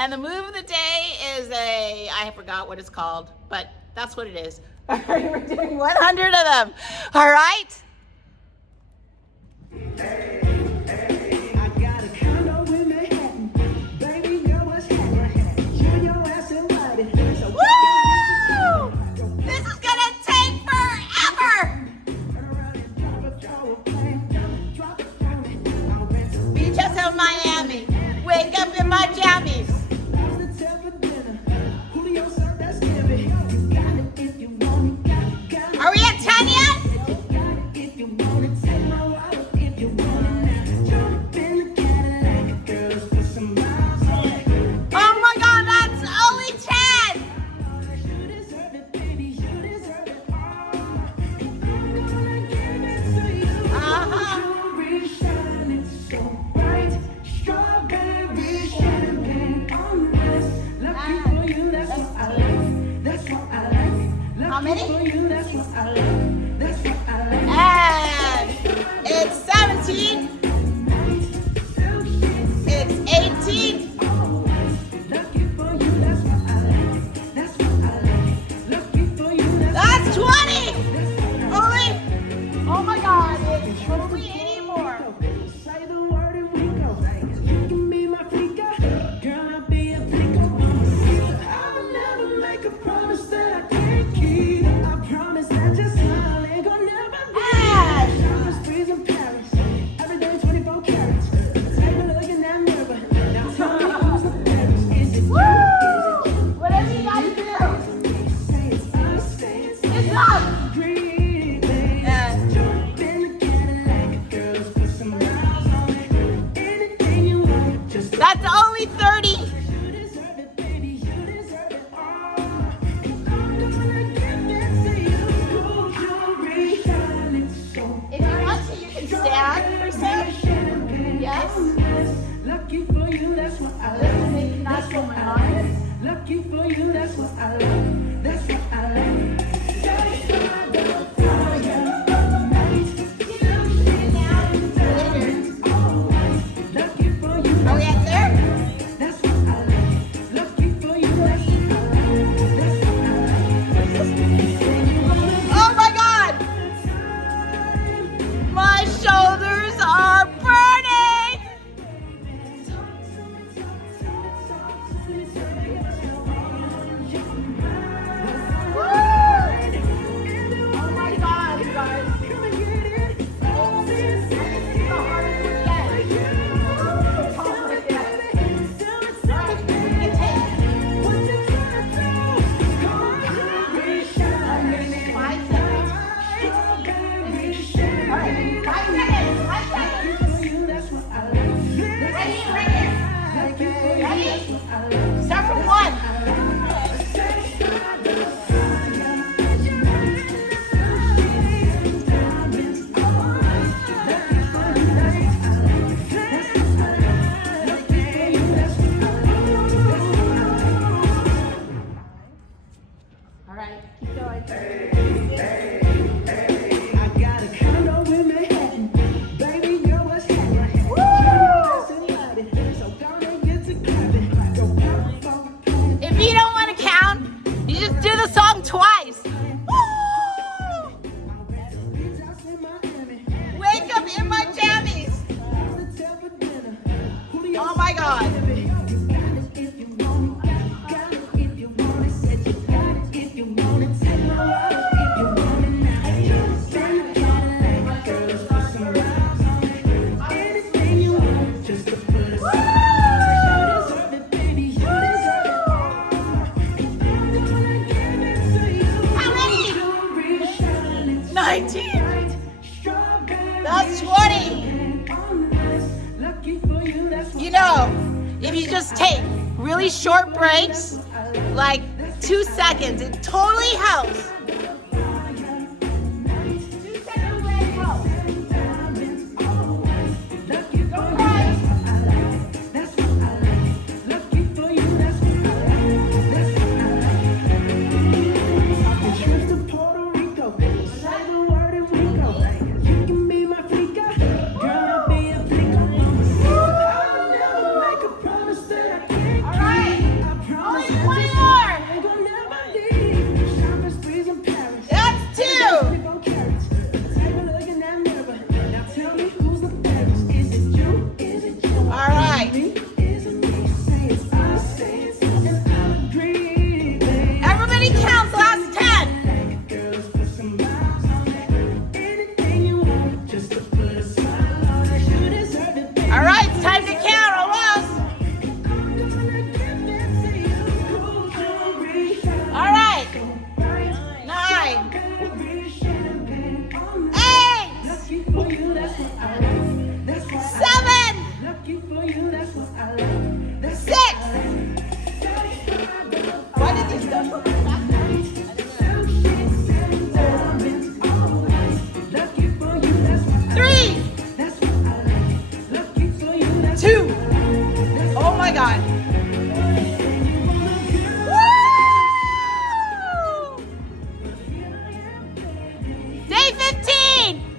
And the move of the day is I forgot what it's called, but that's what it is. All right, we're doing 100 of them. All right? Woo! This is gonna take forever. Beach house of Miami. Wake up in my jammies. Are we at 10 yet? Oh my God, that's only 10. How many? And it's 17. It's 18. That's 20. Only. Oh my God. It's only 80 more. Say the word and we go. You can be my flicker. Girl, I'll be a flicker. I'll never make a promise that I can't keep. I promise that your smile ain't gonna never be. Summer's freezing Paris. Every day 24 carats. Take a look in that mirror. Now tell me who's the fairest. Is it you? Woo! Whatever you guys do. Say it's us. Say it's It's up. greedy, baby. Jump in the Cadillac. Girls, put some miles on it. Anything you want. Just That's only 30. you deserve it, baby. You deserve it all. And I'm gonna give it to you. Gold jewelry, shining so If you want to, you can stand for some. Yes. lucky for you, that's what I This will like. make you not feel my eyes. Lucky for you, that's what I like. That's what I like. Just another fire night. Lucky for you, Are we at there? that's what I like. Lucky for you, that's what I like. That's what I like. Oh my God! My shoulders are burning! Woo! Oh my God, you guys. This is the hardest one yet. Oh my God. Right, we can take it. 5 seconds. All right, 5 seconds. 5 seconds. Ready? Right here. Ready? Start from 1. All right, keep going. I got a condo in Manhattan. Baby girl, what's happening? So gonna get to clapping. Go pop, pop, pop. If you don't want to count, you just do the song twice. Woo! Beach house in Miami. Wake up in my jammies. Hotel for dinner. Julio Oh my God. You got it if you want it. Got it if you want it. Said you got it if you want it. Take my wallet if you want it now. Spend the Cadillac, girls, put some rides on it. Anything you want, just to put a you deserve it, baby. You deserve it all. I'm gonna give it to you. How many? Jewelry shining 19. bright. Strawberry That's 20. lucky for you, that's what You know, if you just take really short breaks, like 2 seconds, it totally helps. 2 seconds really helps. lucky for Don't you, cry. that's what I like. Lucky for you, that's what I like. That's what I like. The trip to Puerto Rico. Say the word and we go. You can be my flicker. Girl, I'll be a flicker. I'll never make a promise that I can't keep. All right. That's what I love. That's 6. Why did these go back? lucky for you. That's what I 3, That's what I love. Lucky for you. That's 2. Oh my God.